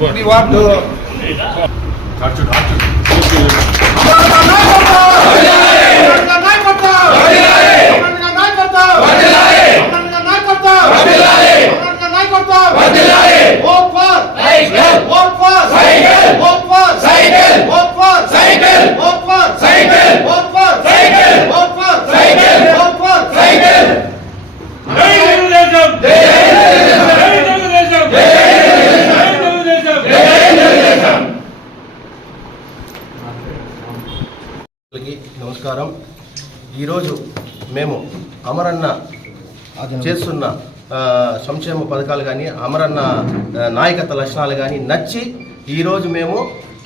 Ward నమస్కారం. ఈరోజు మేము అమరన్న చేస్తున్న సంక్షేమ పథకాలు కానీ అమరన్న నాయకత్వ లక్షణాలు కానీ నచ్చి ఈరోజు మేము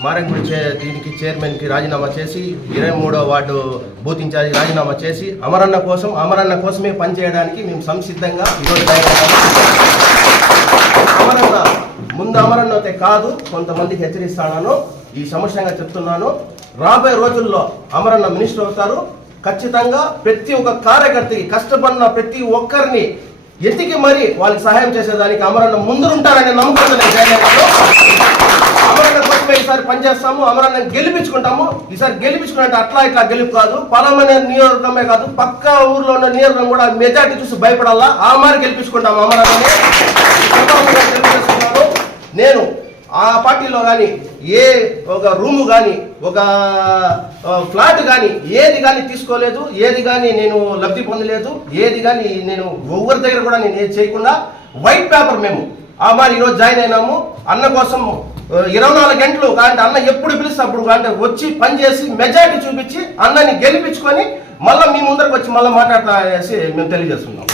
మారంగుడి దీనికి చైర్మన్కి రాజీనామా చేసి 23వ వార్డు బూత్ ఇన్ఛార్జి రాజీనామా చేసి అమరన్న కోసమే పనిచేయడానికి మేము సంసిద్ధంగా ఈరోజు అమరన్న అయితే కాదు, కొంతమందికి హెచ్చరిస్తాను, ఈ సమస్యగా చెప్తున్నాను. రాబోయే రోజుల్లో అమరన్న మినిస్టర్ అవుతారు. ఖచ్చితంగా ప్రతి ఒక్క కార్యకర్తకి కష్టపడిన ప్రతి ఒక్కరిని ఎతికి మరీ వాళ్ళకి సహాయం చేసేదానికి అమరన్న ముందుంటారనే నమ్మకంతో అమరన్న కోసమే ఈసారి పనిచేస్తాము. అమరన్న గెలిపించుకుంటాము. ఈసారి గెలిపించుకున్నట్టు అట్లా ఇట్లా గెలుపు కాదు, పలమనే నియోజకవర్గమే కాదు, పక్క ఊర్లో ఉన్న నియోజకవర్గం కూడా మెజార్టీ చూసి భయపడాలా. ఆ మారి గెలిపించుకుంటాము అమరన్నని. నేను ఆ పార్టీలో కానీ ఏ ఒక రూము కానీ ఒక ఫ్లాట్ కానీ ఏది కానీ తీసుకోలేదు, ఏది కానీ నేను లబ్ధి పొందలేదు, ఏది కానీ నేను ఎవరి దగ్గర కూడా నేను ఏది చేయకుండా వైట్ పేపర్ మేము ఆ మరి ఈరోజు జాయిన్ అయినాము. అన్న కోసం 24 గంటలు కాబట్టి అన్న ఎప్పుడు పిలిస్తే అప్పుడు అంటే వచ్చి పనిచేసి మెజారిటీ చూపించి అన్నని గెలిపించుకొని మళ్ళీ మీ ముందరకు వచ్చి మళ్ళీ మాట్లాడతా అనేసి మేము తెలియజేస్తున్నాం.